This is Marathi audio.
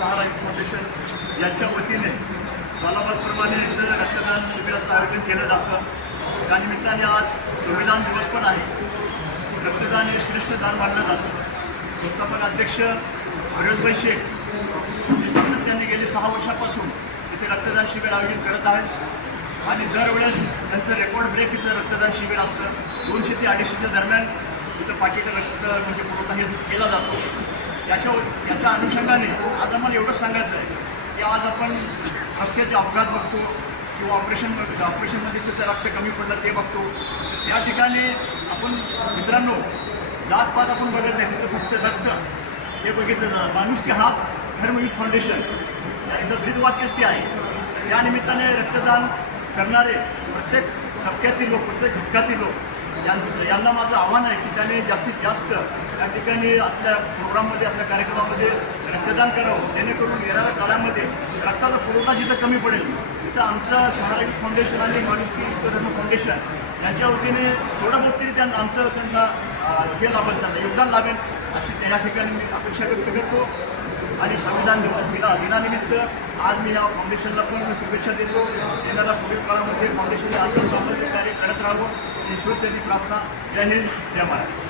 सहारा फाउंडेशन यांच्या वतीने सोलापूरप्रमाणे इथं रक्तदान शिबिराचं आयोजन केलं जातं. त्यानिमित्ताने आज संविधान दिवस पण आहे. रक्तदान हे श्रेष्ठ दान मानलं जातं. संस्थापक अध्यक्ष फिरोजभाई शेख हे सातत्याने गेली 6 वर्षापासून इथे रक्तदान शिबिर आयोजित करत आहेत आणि दरवेळेस त्यांचं रेकॉर्ड ब्रेक इथं रक्तदान शिबिर असतं. 200 ते 250च्या दरम्यान इथं पाकिटं रक्त म्हणजे पुरवठा हे केला जातो. याच्या अनुषंगाने आज आम्हाला एवढंच सांगायचं आहे की आज आपण रस्त्याचे अपघात बघतो किंवा ऑपरेशनमध्ये तिथं रक्त कमी पडलं ते बघतो. या ठिकाणी आपण मित्रांनो जातपात आपण बघत नाही, तिथं फक्त रक्त हे बघितलं जातं. माणुसकी हात धर्म युथ फाउंडेशन यांचं ब्रीदवाक्यच ते आहे. या निमित्ताने रक्तदान करणारे प्रत्येक टप्प्यातील लोक, प्रत्येक घटकातील लोक यांना माझं आव्हान आहे की त्याने जास्तीत जास्त या ठिकाणी असल्या प्रोग्राममध्ये, असल्या कार्यक्रमामध्ये रक्तदान करावं, जेणेकरून येणाऱ्या काळामध्ये रक्ताचा पुरवठा जिथं कमी पडेल तिथं आमचं सहारा युथ फाउंडेशन आणि माणुसकी धर्म फाउंडेशन यांच्या वतीने थोडं बहुत तरी त्यांचा हे लाभेल, त्यांना योगदान लाभेल अशी या ठिकाणी मी अपेक्षा व्यक्त करतो. आणि संविधान दिनानिमित्त आज मी या फाउंडेशनला पण शुभेच्छा देतो. येणाऱ्या पुढील काळामध्ये फाउंडेशनने असं सामाजिक कार्य करत राहावं ही ईश्वरचरणी प्रार्थना. जय हिंद, जय महाराष्ट्र.